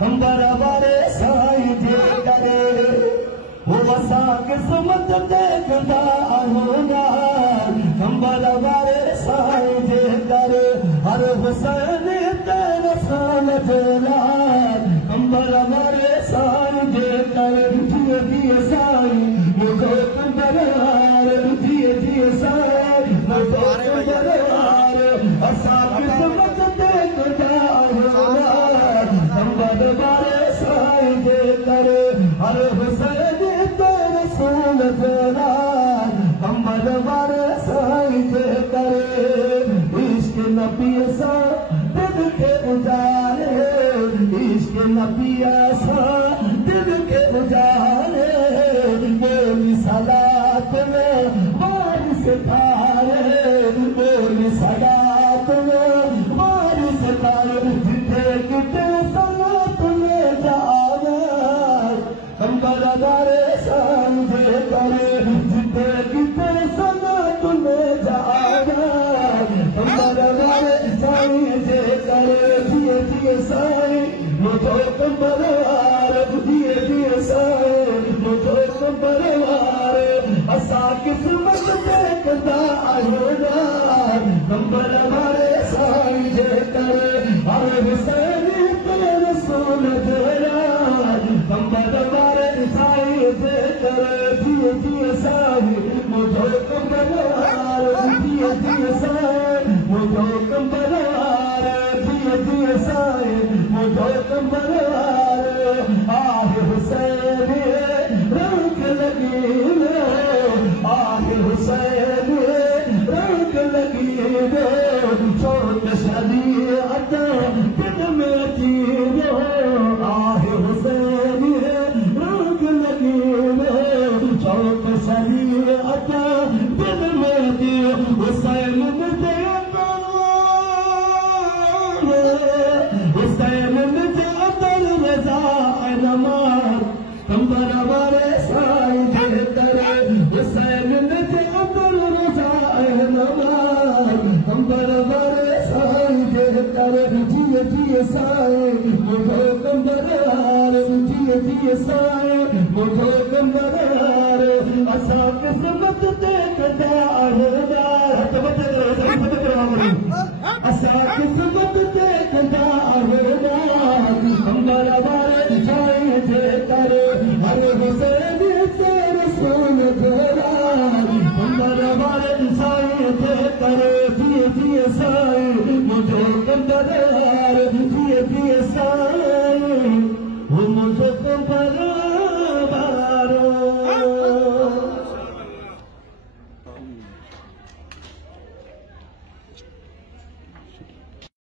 कंबर वारे साईं जे करे वो असां किस्मत देखदा आहियूं कंबर वारे साईं जे करे हर हुसैन ते रसूल जे लाल कंबर वारे साईं जे करे जीअं जीअं साईं मुंहिंजो कंबर वार जीअं जीअं साईं मुंहिंजो कंबर वार असां किस्मत देखदा आहियूं कंबर वारे साईं जे करे हर हुसैन ते रसूल जे लाल कंबर वारे साईं जे करे इश्क नबीअ सां दिल खे उजारे इश्क नबीअ सां दिल खे उजारे बोली सलात में वारिस थारे बोली सलात में वारिस थारे जिथे किथे सलात में जावे कंबर वारे साईं जे करे जिथे किथे सलात में जावे कंबर वारे साईं जे करे जीअं जीअं साईं मुंहिंजो कंबर वार जीअं जीअं साईं मुंहिंजो कंबर वार असां किस्मत देखदा आहियूं कंबर वारे साईं जे करे हर हुसैन ते रसूल जे लाल कंबर वारे साईं जे करे जीअं जीअं साईं मुंहिंजो कंबर वार जीअं जीअं साईं मुंहिंजो कंबर वार जीअं जीअं साईं मुंहिंजो कंबर वार आहे हुसैन रंग लॻी आहे हुसैन रंग लॻी चोट शरीअत दिल में थी आहे हुसैन रंग लॻी चोट शरीअत दिल में थी हुसैन मुंहिंजे हुसैन मुंहिंजे अदल रज़ा नमाज़ कंबर वारे साईं जे करे हुसैन मुंहिंजे अदल रज़ा नमाज़ कंबर वारे साईं जे करे जीअं जीअं साईं मुंहिंजो कंबर वार जीअं जीअं साईं मुंहिंजो कंबर वार असां किस्मत देखदा आहियूं असां किस्मत देखदा आहियूं कंबर वारे साईं जे करे हर हुसैन ते रसूल जे लाल कंबर वारे साईं जे करे जीअं जीअं साईं मुंहिंजो कंबर